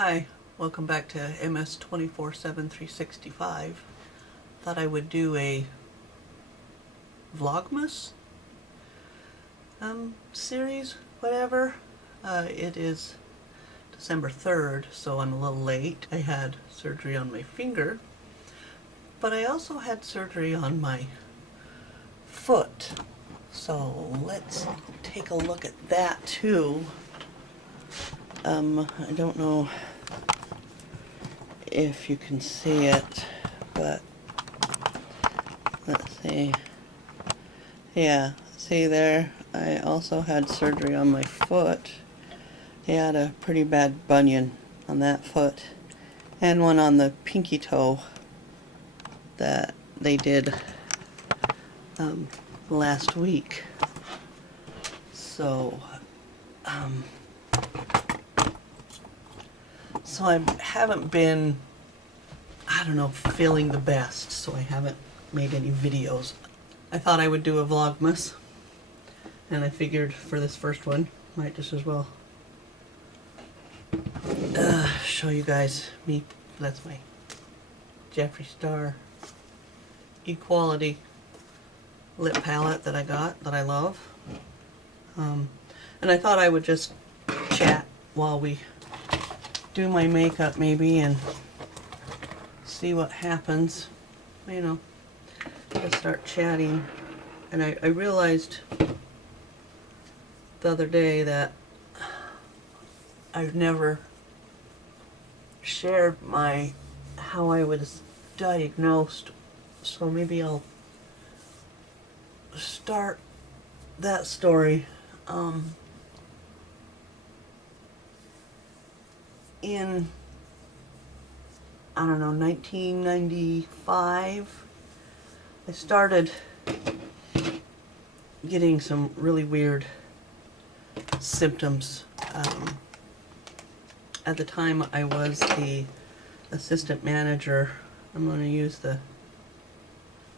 Hi, welcome back to MS 24/7 365. Thought I would do a Vlogmas series, whatever. It is December 3rd, so I'm a little late. I had surgery on my finger, but I also had surgery on my foot. So let's take a look at that too. I don't know if you can see it, but let's see. Yeah, see there? I also had surgery on my foot. I had a pretty bad bunion on that foot, and one on the pinky toe that they did last week. So, so I haven't been, I don't know, feeling the best, so I haven't made any videos. I thought I would do a Vlogmas, and I figured for this first one, might just as well show you guys me. That's my Jeffree Star Equality lip palette that I got, that I love. And I thought I would just chat while we do my makeup maybe and see what happens. You know, just start chatting. And I realized the other day that I've never shared how I was diagnosed, so maybe I'll start that story. In, I don't know, 1995, I started getting some really weird symptoms. At the time I was the assistant manager. I'm going to use the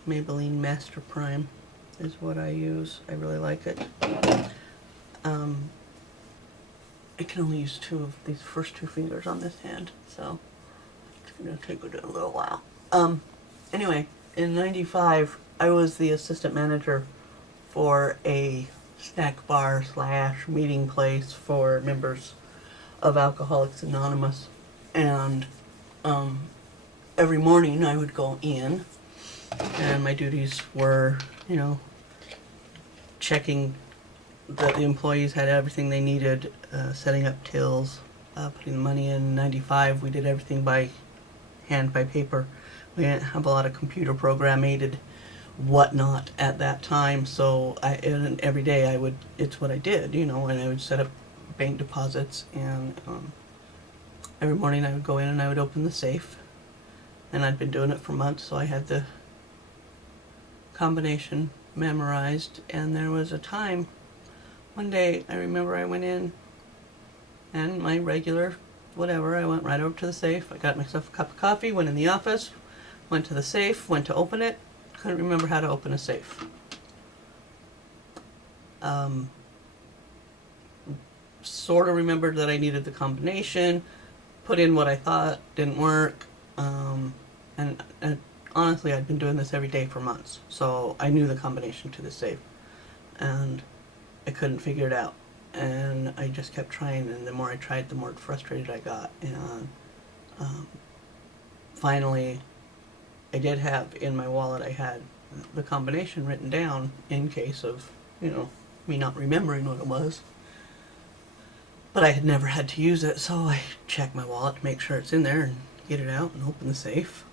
Maybelline Master Prime is what I use. I really like it. I can only use two of these first two fingers on this hand, so it's going to take a little while. Anyway, in 95, I was the assistant manager for a snack bar / meeting place for members of Alcoholics Anonymous, and every morning I would go in, and my duties were, you know, checking that the employees had everything they needed, setting up tills, putting the money in. 95, we did everything by hand, by paper. We didn't have a lot of computer program-aided whatnot at that time, so and every day it's what I did, you know, and I would set up bank deposits, and every morning I would go in and I would open the safe, and I'd been doing it for months, so I had the combination memorized. And there was a time, one day I remember I went in, and my regular whatever, I went right over to the safe, I got myself a cup of coffee, went in the office, went to the safe, went to open it, couldn't remember how to open a safe. Sort of remembered that I needed the combination, put in what I thought, didn't work, and honestly I'd been doing this every day for months, so I knew the combination to the safe, and I couldn't figure it out, and I just kept trying, and the more I tried, the more frustrated I got, and finally I did have in my wallet, I had the combination written down in case of, you know, me not remembering what it was. But I had never had to use it, so I checked my wallet to make sure it's in there and get it out and open the safe.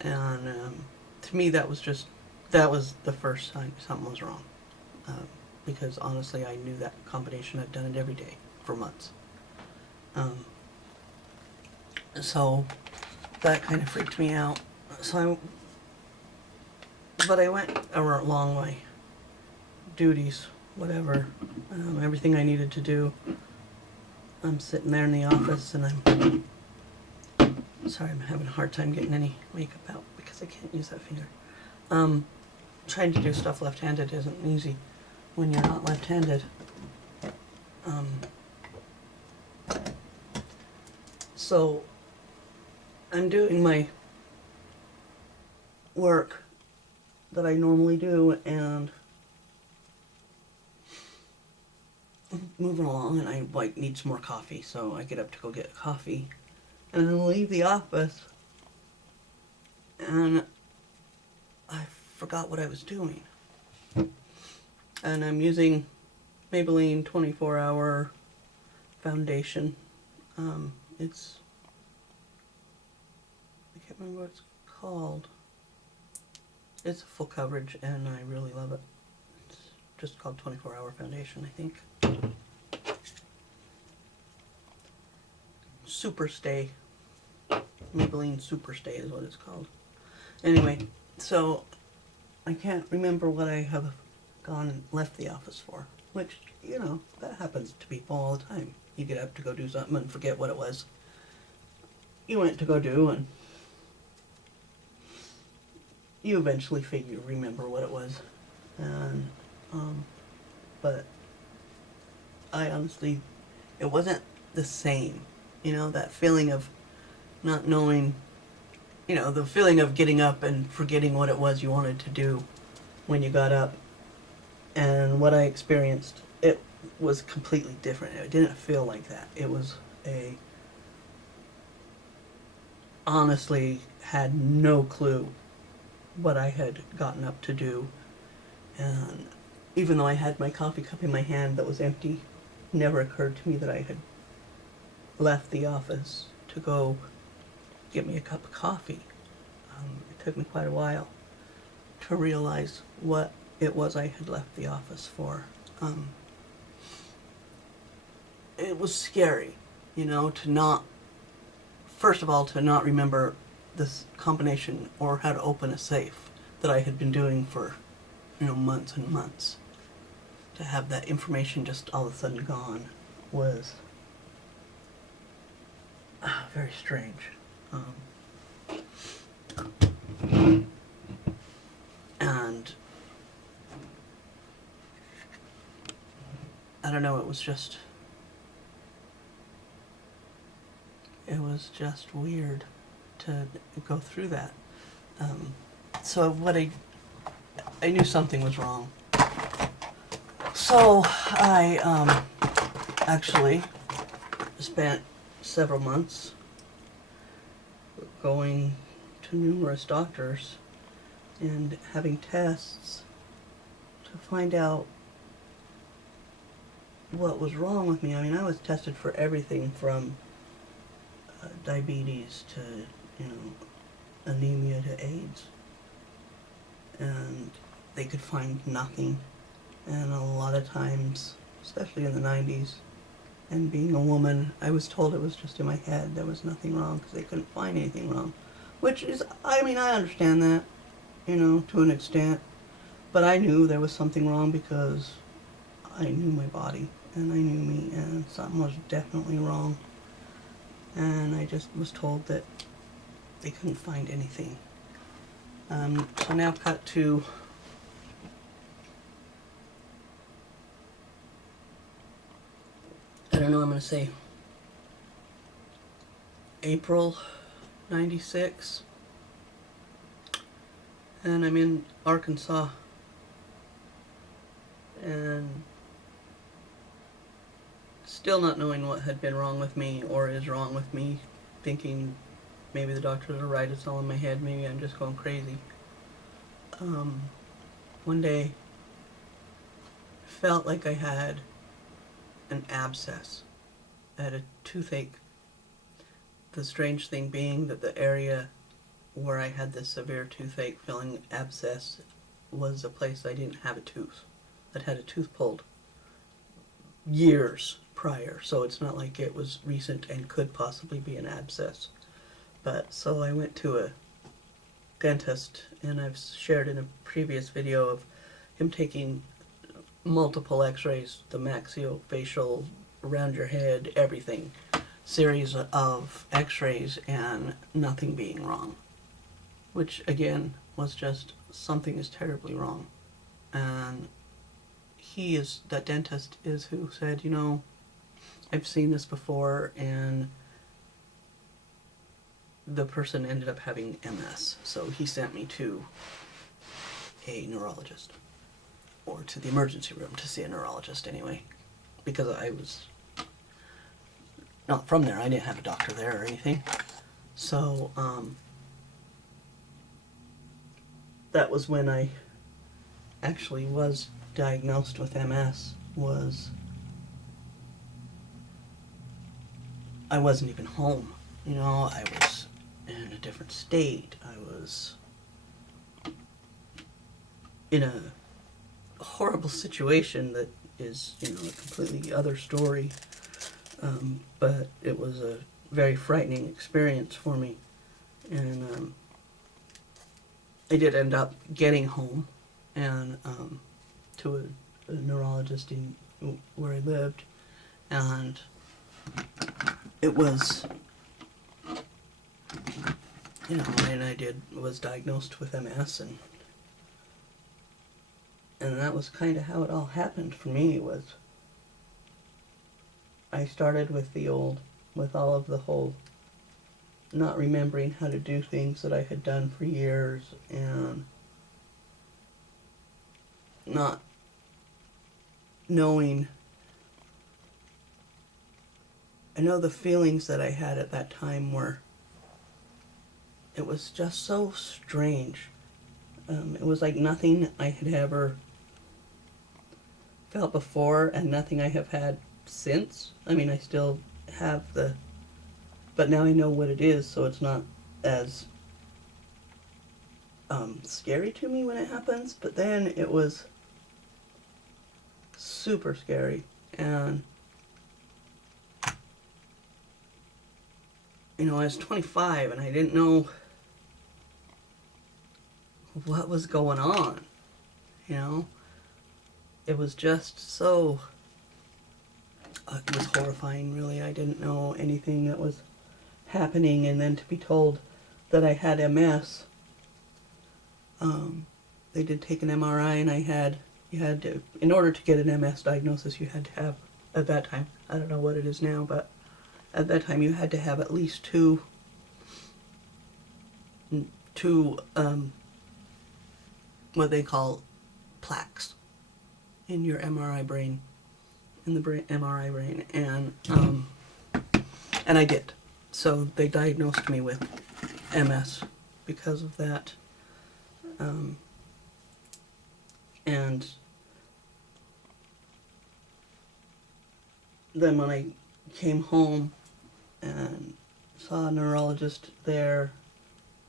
And to me that was the first sign something was wrong. Because honestly I knew that combination. I'd done it every day for months. So that kind of freaked me out. But I went along my duties, whatever, everything I needed to do. I'm sitting there in the office, and sorry, I'm having a hard time getting any makeup out because I can't use that finger. Trying to do stuff left-handed isn't easy when you're not left-handed. So I'm doing my work that I normally do and moving along, and I like need some more coffee, so I get up to go get coffee and then leave the office, and I forgot what I was doing. And I'm using Maybelline 24-hour foundation. It's, I can't remember what it's called. It's a full coverage and I really love it. It's just called 24-hour foundation, I think. Super Stay. Maybelline Super Stay is what it's called. Anyway, so I can't remember what I have gone and left the office for, which, you know, that happens to people all the time. You get up to go do something and forget what it was you went to go do, and you eventually remember what it was. And but I honestly, it wasn't the same. You know, that feeling of not knowing, you know, the feeling of getting up and forgetting what it was you wanted to do when you got up, and what I experienced, it was completely different. It didn't feel like that. It was honestly had no clue what I had gotten up to do. And even though I had my coffee cup in my hand that was empty, it never occurred to me that I had left the office to go get me a cup of coffee. It took me quite a while to realize what it was I had left the office for. It was scary, you know, to not, first of all, to not remember this combination or how to open a safe that I had been doing for, you know, months and months. To have that information just all of a sudden gone was very strange. And I don't know, it was just weird to go through that. So what I knew something was wrong. So I actually spent several months going to numerous doctors and having tests to find out what was wrong with me. I mean, I was tested for everything from diabetes to, you know, anemia to AIDS. And they could find nothing. And a lot of times, especially in the 90s, and being a woman, I was told it was just in my head. There was nothing wrong because they couldn't find anything wrong. Which is, I mean, I understand that, you know, to an extent. But I knew there was something wrong because I knew my body and I knew me, and something was definitely wrong. And I just was told that they couldn't find anything. So now cut to I don't know, I'm going to say April 96, and I'm in Arkansas, and still not knowing what had been wrong with me or is wrong with me, thinking maybe the doctors are right, it's all in my head, maybe I'm just going crazy. One day, I felt like I had an abscess. I had a toothache. The strange thing being that the area where I had this severe toothache feeling abscess was a place I didn't have a tooth. I'd had a tooth pulled years prior, so it's not like it was recent and could possibly be an abscess. But so I went to a dentist, and I've shared in a previous video of him taking multiple x-rays, the maxillofacial, around your head, everything, series of x-rays, and nothing being wrong, which again was just something is terribly wrong. And that dentist is who said, you know, I've seen this before, and the person ended up having MS, so he sent me to a neurologist, or to the emergency room to see a neurologist anyway, because I was not from there. I didn't have a doctor there or anything. So that was when I actually was diagnosed with MS. I wasn't even home. You know, I was in a different state. I was in a horrible situation that is, you know, a completely other story. But it was a very frightening experience for me. And I did end up getting home and to a neurologist in where I lived, and it was, you know, and I was diagnosed with MS, and that was kind of how it all happened for me. Was I started with all of the whole not remembering how to do things that I had done for years, and not knowing. I know the feelings that I had at that time it was just so strange. It was like nothing I had ever felt before, and nothing I have had since. I mean, I still have but now I know what it is, so it's not as scary to me when it happens. But then it was super scary, and you know, I was 25 and I didn't know what was going on. You know, it was just so it was horrifying, really. I didn't know anything that was happening, and then to be told that I had MS. They did take an MRI, and you had to, in order to get an MS diagnosis, you had to have, at that time, I don't know what it is now, but at that time you had to have at least two what they call plaques in your MRI brain, in the MRI brain, and I did. So they diagnosed me with MS because of that. And then when I came home and saw a neurologist there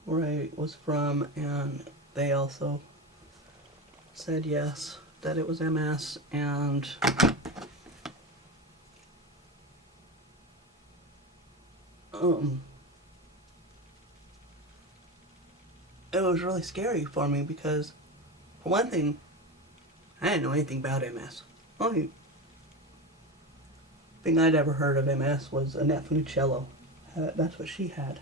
where I was from, and they also said yes, that it was MS, and it was really scary for me because, for one thing, I didn't know anything about MS. The only thing I'd ever heard of MS was Annette Funicello. That's what she had.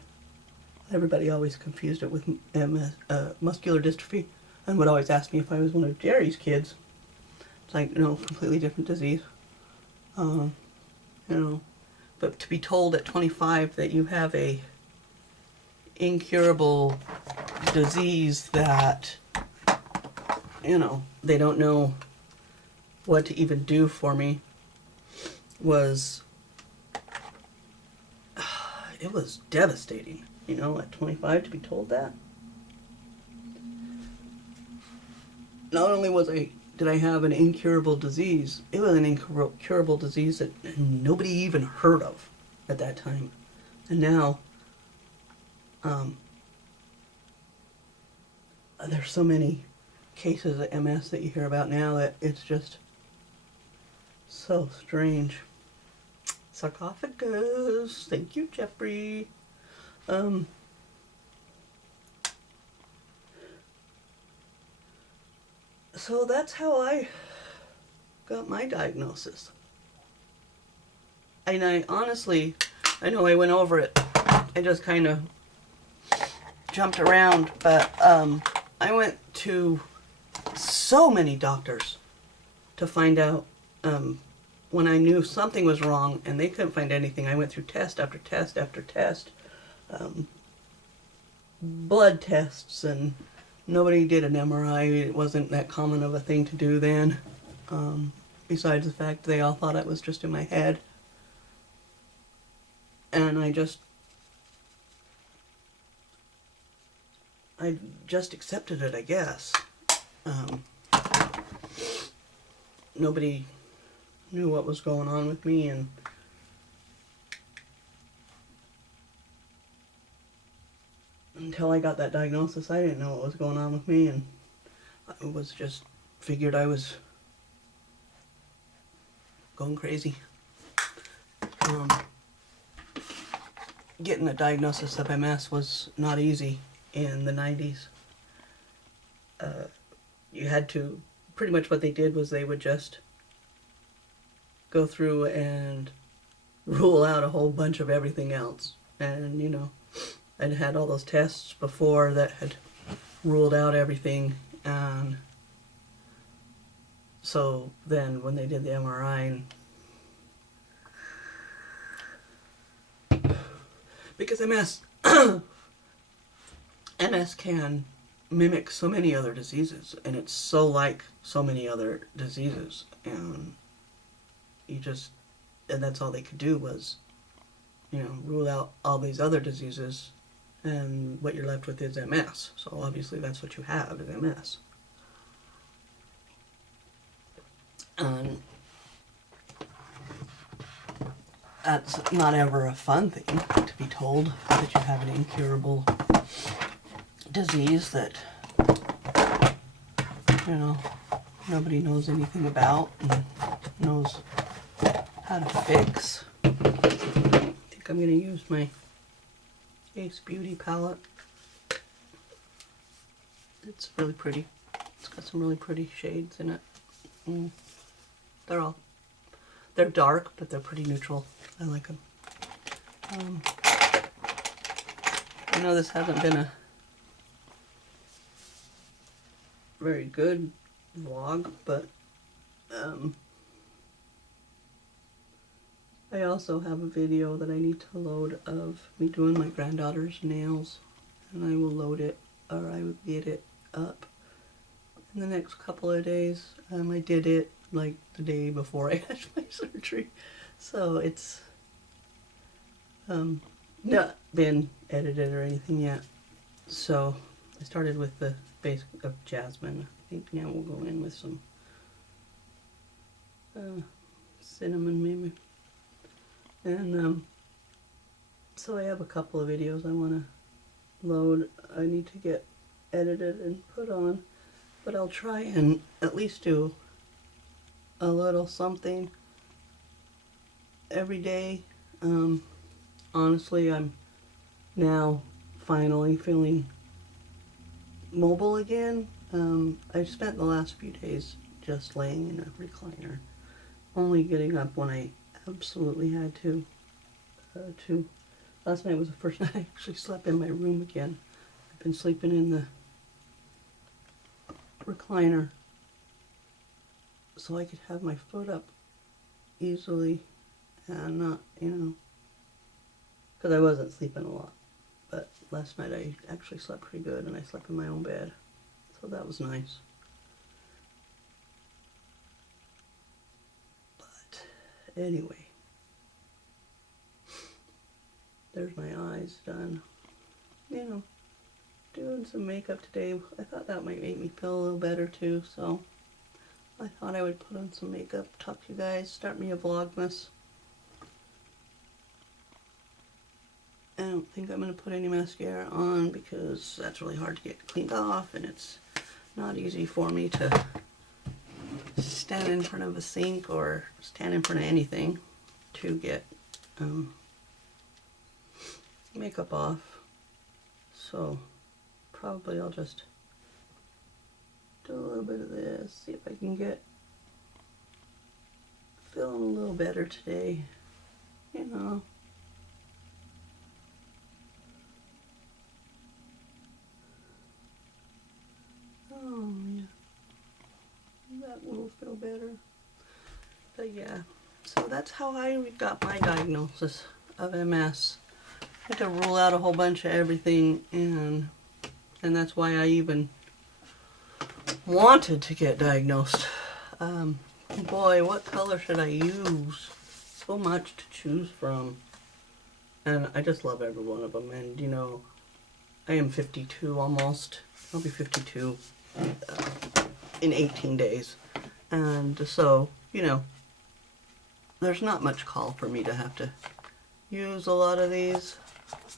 Everybody always confused it with MS, muscular dystrophy, and would always ask me if I was one of Jerry's kids. It's like, no, completely different disease. You know, but to be told at 25 that you have a incurable disease that, you know, they don't know what to even do for me it was devastating, you know, at 25 to be told that. Not only did I have an incurable disease, it was an incurable disease that nobody even heard of at that time. And now, there's so many cases of MS that you hear about now that it's just so strange. Sarcophagus. Thank you, Jeffrey. So that's how I got my diagnosis. And I honestly, I know I went over it. I just kind of jumped around, but I went to so many doctors to find out when I knew something was wrong, and they couldn't find anything. I went through test after test after test. blood tests, and nobody did an MRI. It wasn't that common of a thing to do then. Besides the fact they all thought it was just in my head. And I just accepted it, I guess. Nobody knew what was going on with me, and until I got that diagnosis, I didn't know what was going on with me, and I was just figured I was going crazy. Getting a diagnosis of MS was not easy in the 90s. You had to, pretty much what they did was they would just go through and rule out a whole bunch of everything else. And, you know, I'd had all those tests before that had ruled out everything, and so then when they did the MRI, and because MS can mimic so many other diseases, and it's so like so many other diseases, and that's all they could do was, you know, rule out all these other diseases, and what you're left with is MS. So obviously that's what you have, is MS. And that's not ever a fun thing, to be told that you have an incurable disease that, you know, nobody knows anything about and knows how to fix. I think I'm going to use my Ace Beauty palette. It's really pretty. It's got some really pretty shades in it. They're dark, but they're pretty neutral. I like them. I know this hasn't been a very good vlog, but I also have a video that I need to load of me doing my granddaughter's nails, and I will load it, or I will get it up in the next couple of days. I did it like the day before I had my surgery, so it's not been edited or anything yet. So I started with the base of jasmine. I think now we'll go in with some cinnamon maybe. And so I have a couple of videos I want to load. I need to get edited and put on, but I'll try and at least do a little something every day. Honestly, I'm now finally feeling mobile again. I've spent the last few days just laying in a recliner, only getting up when I absolutely had to. Last night was the first night I actually slept in my room again. I've been sleeping in the recliner so I could have my foot up easily and not, you know, because I wasn't sleeping a lot. But last night I actually slept pretty good, and I slept in my own bed, so that was nice. But anyway, there's my eyes done. You know, doing some makeup today. I thought that might make me feel a little better too, so I thought I would put on some makeup, talk to you guys, start me a Vlogmas. I don't think I'm going to put any mascara on because that's really hard to get cleaned off, and it's not easy for me to stand in front of a sink or stand in front of anything to get makeup off. So probably I'll just do a little bit of this, see if I can get feeling a little better today, you know. Oh yeah, that will feel better. But yeah, so that's how I got my diagnosis of MS. had to rule out a whole bunch of everything, and that's why I even wanted to get diagnosed. Boy, what color should I use? So much to choose from. And I just love every one of them. And, you know, I am 52 almost. I'll be 52 in 18 days. And so, you know, there's not much call for me to have to use a lot of these.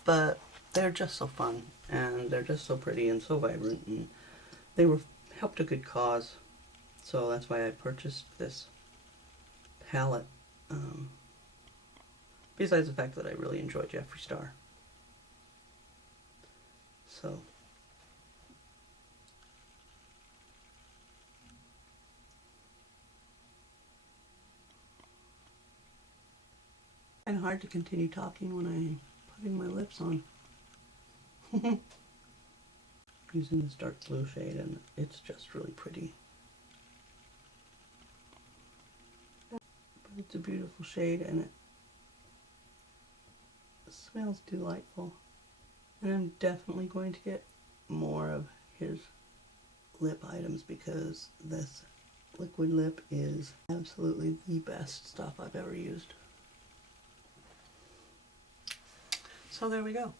But they're just so fun. And they're just so pretty and so vibrant. And they helped a good cause. So that's why I purchased this palette. Besides the fact that I really enjoy Jeffree Star. So. And hard to continue talking when I'm putting my lips on. Using this dark blue shade, and it's just really pretty. But it's a beautiful shade, and it smells delightful. And I'm definitely going to get more of his lip items because this liquid lip is absolutely the best stuff I've ever used. So there we go.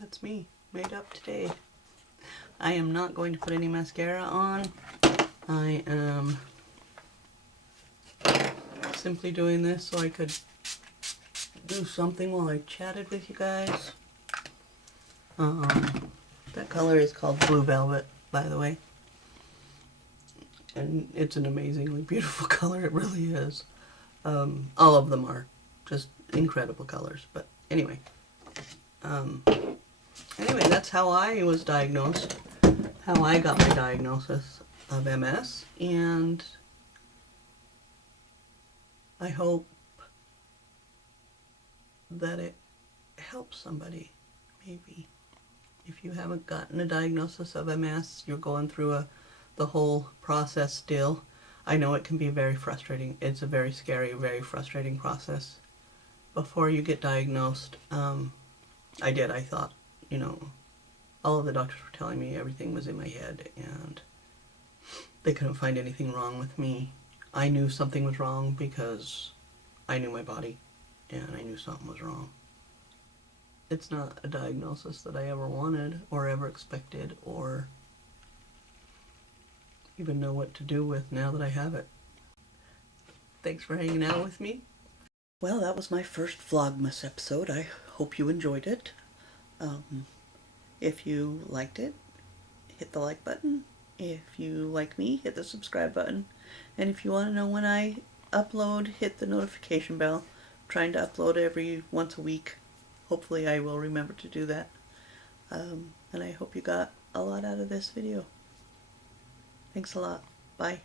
That's me, made up today. I am not going to put any mascara on. I am simply doing this so I could do something while I chatted with you guys. That color is called Blue Velvet, by the way. And it's an amazingly beautiful color, it really is. All of them are just incredible colors, but anyway. Anyway, that's how I was diagnosed, how I got my diagnosis of MS, and I hope that it helps somebody, maybe. If you haven't gotten a diagnosis of MS, you're going through the whole process still. I know it can be very frustrating. It's a very scary, very frustrating process. Before you get diagnosed, I thought, you know, all of the doctors were telling me everything was in my head and they couldn't find anything wrong with me. I knew something was wrong because I knew my body and I knew something was wrong. It's not a diagnosis that I ever wanted or ever expected or even know what to do with now that I have it. Thanks for hanging out with me. Well, that was my first Vlogmas episode. I hope you enjoyed it. If you liked it, hit the like button. If you like me, hit the subscribe button. And if you want to know when I upload, hit the notification bell. I'm trying to upload every once a week. Hopefully I will remember to do that. And I hope you got a lot out of this video. Thanks a lot. Bye.